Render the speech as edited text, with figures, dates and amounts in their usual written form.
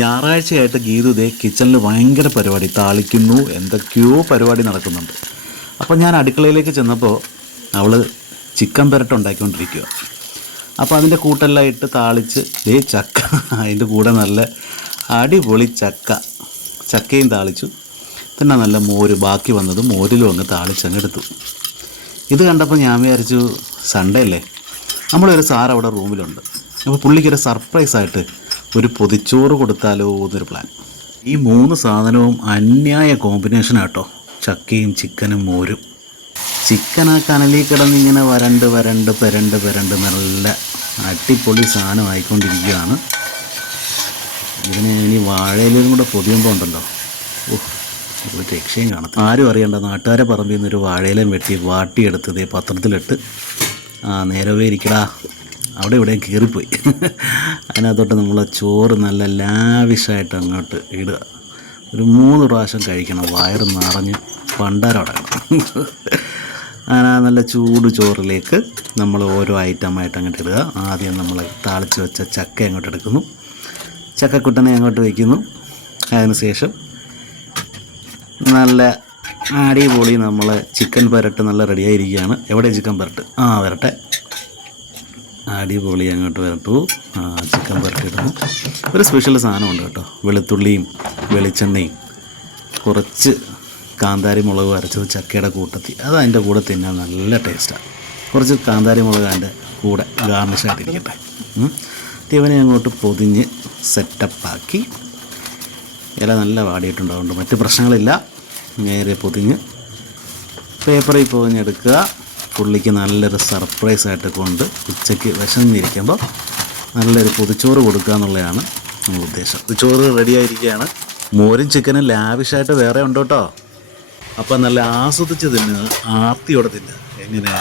ഞായറാഴ്ചയായിട്ട് ഗീതു ഇതേ കിച്ചണിൽ ഭയങ്കര പരിപാടി താളിക്കുന്നു, എന്തൊക്കെയോ പരിപാടി നടക്കുന്നുണ്ട്. അപ്പോൾ ഞാൻ അടുക്കളയിലേക്ക് ചെന്നപ്പോൾ അവൾ ചിക്കൻ പെരട്ട് ഉണ്ടാക്കിക്കൊണ്ടിരിക്കുക. അപ്പോൾ അതിൻ്റെ കൂട്ടെല്ലാം ഇട്ട് താളിച്ച് ചക്ക, അതിൻ്റെ കൂടെ നല്ല അടിപൊളി ചക്കയും താളിച്ചു. പിന്നെ നല്ല മോര് ബാക്കി വന്നത് മോരിലും അങ്ങ് താളിച്ചങ്ങെടുത്തു. ഇത് കണ്ടപ്പോൾ ഞാൻ വിചാരിച്ചു സൺഡേ അല്ലേ, നമ്മളൊരു സാർ അവിടെ റൂമിലുണ്ട്, അപ്പോൾ പുള്ളിക്കൊരു സർപ്രൈസായിട്ട് ഒരു പൊതിച്ചോറ് കൊടുത്താലോ എന്നൊരു പ്ലാൻ. ഈ 3 സാധനവും അന്യായ കോമ്പിനേഷനാട്ടോ, ചക്കയും ചിക്കനും മോരും. ചിക്കൻ ആ കനലിൽ കിടന്നിങ്ങനെ വരണ്ട് നല്ല അടിപൊളി സാധനം ആയിക്കൊണ്ടിരിക്കുകയാണ്. ഇതിന് ഇനി വാഴയിലും കൂടെ പൊതിയുമ്പോൾ ഉണ്ടല്ലോ, ഒരു രക്ഷയും കാണാം. ആരും അറിയണ്ട, നാട്ടുകാരെ പറമ്പിൽ നിന്നൊരു വാഴയിലും വെട്ടി വാട്ടിയെടുത്തത് പത്രത്തിലിട്ട് നേരവേ ഇരിക്കടാ, അവിടെ ഇവിടെയും കീറിപ്പോയി. അതിനകത്തോട്ട് നമ്മൾ ചോറ് നല്ല ലാവിഷായിട്ട് അങ്ങോട്ട് ഇടുക. ഒരു 3 പ്രാവശ്യം കഴിക്കണം, വയറ് നിറഞ്ഞ് പണ്ടാരടക്കണം. അങ്ങനെ നല്ല ചൂട് ചോറിലേക്ക് നമ്മൾ ഓരോ ഐറ്റമായിട്ട് അങ്ങോട്ട് ഇടുക. ആദ്യം നമ്മൾ താളിച്ച് വെച്ച ചക്ക അങ്ങോട്ട് എടുക്കുന്നു, ചക്കക്കുട്ടനെ അങ്ങോട്ട് വയ്ക്കുന്നു. അതിനുശേഷം നല്ല അടിപൊളി നമ്മൾ ചിക്കൻ പെരട്ട് നല്ല റെഡിയായിരിക്കുകയാണ്. എവിടെ ചിക്കൻ പെരട്ട്? വരട്ടെ. അടിപൊളി അങ്ങോട്ട് വരട്ടു. ചിക്കൻ പെരട്ടിടുന്നു. ഒരു സ്പെഷ്യൽ സാധനമുണ്ട് കേട്ടോ, വെളുത്തുള്ളിയും വെളിച്ചെണ്ണയും കുറച്ച് കാന്താരി മുളക് അരച്ചത് ചക്കയുടെ കൂട്ടത്തിൽ, അത് അതിൻ്റെ കൂടെ തിന്നാൻ നല്ല ടേസ്റ്റാണ്. കുറച്ച് കാന്താരി മുളക് അതിൻ്റെ കൂടെ ഗാർണിഷായിട്ടിരിക്കട്ടെ. ഇവനെ അങ്ങോട്ട് പൊതിഞ്ഞ് സെറ്റപ്പാക്കി. ഇല നല്ല വാടിയിട്ടുണ്ടാവുണ്ട്, മറ്റ് പ്രശ്നങ്ങളില്ല. നേരെ പൊതിഞ്ഞ് പേപ്പറിൽ പൊതിഞ്ഞെടുക്കുക. പുള്ളിക്ക് നല്ലൊരു സർപ്രൈസായിട്ട് കൊണ്ട് ഉച്ചയ്ക്ക് വിശന്നിരിക്കുമ്പോൾ നല്ലൊരു പൊതിച്ചോറ് കൊടുക്കുക എന്നുള്ളതാണ് നമ്മൾ ഉദ്ദേശം. ചോറ് റെഡിയായിരിക്കുകയാണ്. മോരും ചിക്കനും ലാവിഷായിട്ട് വേറെ ഉണ്ട് കേട്ടോ. അപ്പം നല്ല ആസ്വദിച്ച് തിന്നുക, ആർത്തിയോടെ തിന്നുക. എങ്ങനെ